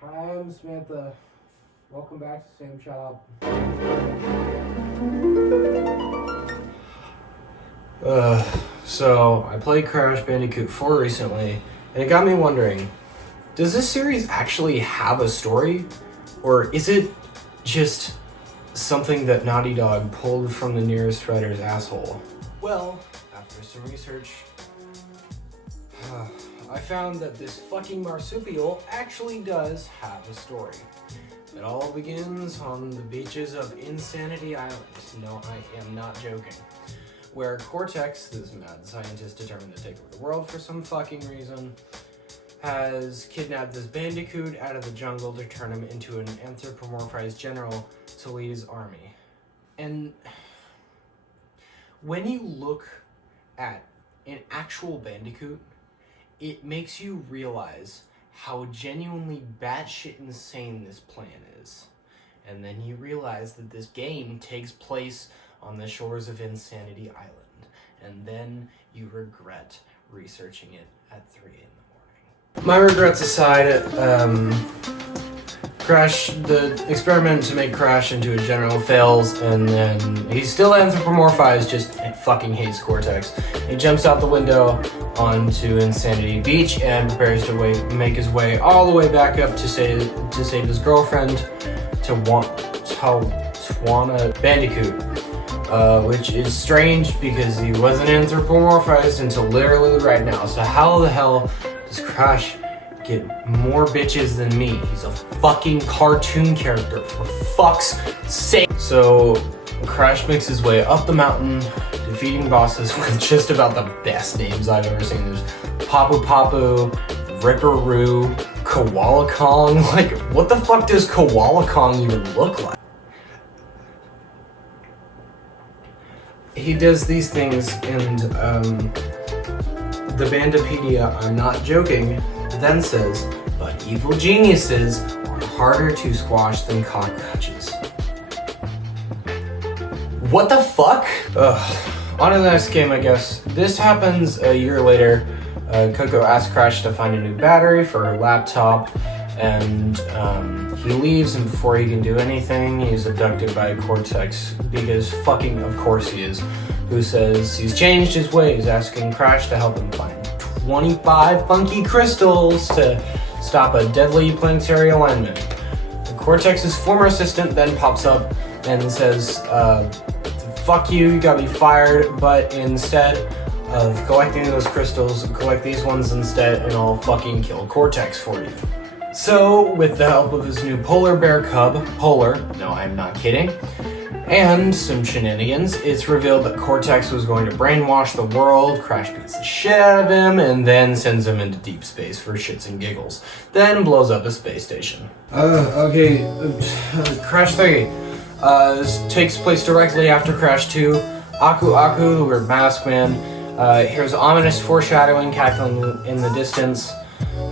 Hi, I'm Samantha. Welcome back to Same Shop. So I played Crash Bandicoot 4 recently, and it got me wondering, does this series actually have a story? Or is it just something that Naughty Dog pulled from the nearest writer's asshole? Well, after some research, I found that this fucking marsupial actually does have a story. It all begins on the beaches of Insanity Island. No, I am not joking. Where Cortex, this mad scientist determined to take over the world for some fucking reason, has kidnapped this bandicoot out of the jungle to turn him into an anthropomorphized general to lead his army. And when you look at an actual bandicoot, it makes you realize how genuinely batshit insane this plan is. And then you realize that this game takes place on the shores of Insanity Island. And then you regret researching it at 3 a.m. My regrets aside, Crash, the experiment to make Crash into a general fails, and then he's still anthropomorphized, just fucking hates Cortex. He jumps out the window onto Insanity Beach and prepares to make his way all the way back up to save his girlfriend, Tawana Bandicoot, which is strange because he wasn't anthropomorphized until literally right now. So how the hell does Crash get more bitches than me? He's a fucking cartoon character, for fuck's sake. So Crash makes his way up the mountain, defeating bosses with just about the best names I've ever seen. There's Papu Papu, Ripperoo, Koala Kong. Like, what the fuck does Koala Kong even look like? He does these things, and the Bandipedia, I'm not joking, then says, but evil geniuses are harder to squash than cockroaches. What the fuck? On to the next game, I guess. This happens a year later. Coco asks Crash to find a new battery for her laptop, and he leaves, and before he can do anything, he's abducted by Cortex, because fucking of course he is, who says he's changed his ways, asking Crash to help him find 25 funky crystals to stop a deadly planetary alignment. Cortex's former assistant then pops up and says, fuck you, you got me fired, but instead of collecting those crystals, collect these ones instead, and I'll fucking kill Cortex for you. So, with the help of his new polar bear cub, Polar, no, I'm not kidding, and some shenanigans, it's revealed that Cortex was going to brainwash the world. Crash beats the shit out of him, and then sends him into deep space for shits and giggles. Then blows up a space station. Crash 3 takes place directly after Crash 2. Aku Aku, the weird mask man, hears ominous foreshadowing cackling in the distance,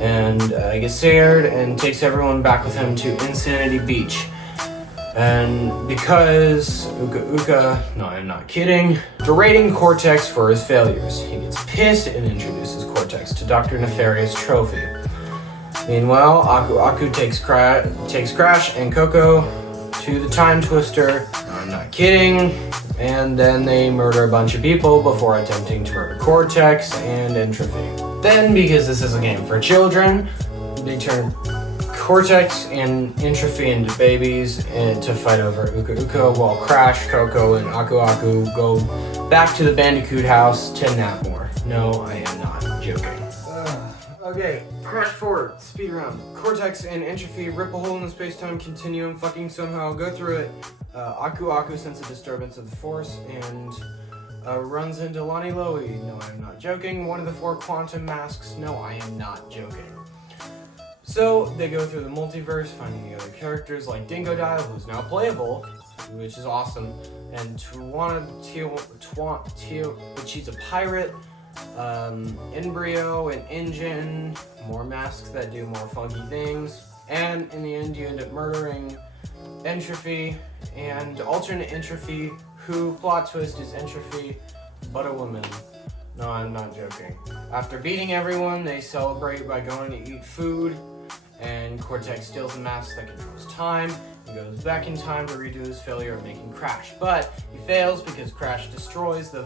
and gets scared and takes everyone back with him to Insanity Beach. And because Uka, no, I'm not kidding, berating Cortex for his failures, he gets pissed and introduces Cortex to Dr. Nefarious Trophy. Meanwhile, Aku Aku takes Crash and Coco to the Time Twister, no, I'm not kidding, and then they murder a bunch of people before attempting to murder Cortex and Entropy. Then, because this is a game for children, they turn Cortex and Entropy into babies and to fight over Uka Uka, while Crash, Coco, and Aku Aku go back to the Bandicoot house to nap more. No, I am not joking. Okay, Crash 4, speed round. Cortex and Entropy rip a hole in the space-time continuum, fucking somehow go through it. Aku Aku senses a disturbance of the Force and runs into Lonnie Lowy. No, I'm not joking. One of the 4 quantum masks. No, I am not joking. So they go through the multiverse, finding the other characters like Dingo Dial, who's now playable, which is awesome, and Tawana, but she's a pirate, Embryo, an engine, more masks that do more funky things, and in the end you end up murdering Entropy and alternate Entropy, who, plot twist, is Entropy, but a woman. No, I'm not joking. After beating everyone, they celebrate by going to eat food, and Cortex steals a mask that controls time and goes back in time to redo his failure of making Crash. But he fails because Crash destroys the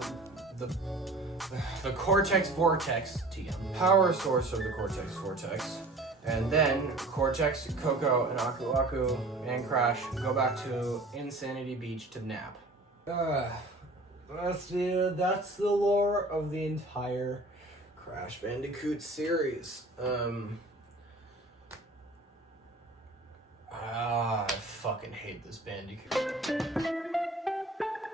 Cortex Vortex, TM, power source of the Cortex Vortex. And then Cortex, Coco, and Aku Aku and Crash go back to Insanity Beach to nap. That's the lore of the entire Crash Bandicoot series. I fucking hate this Bandicoot.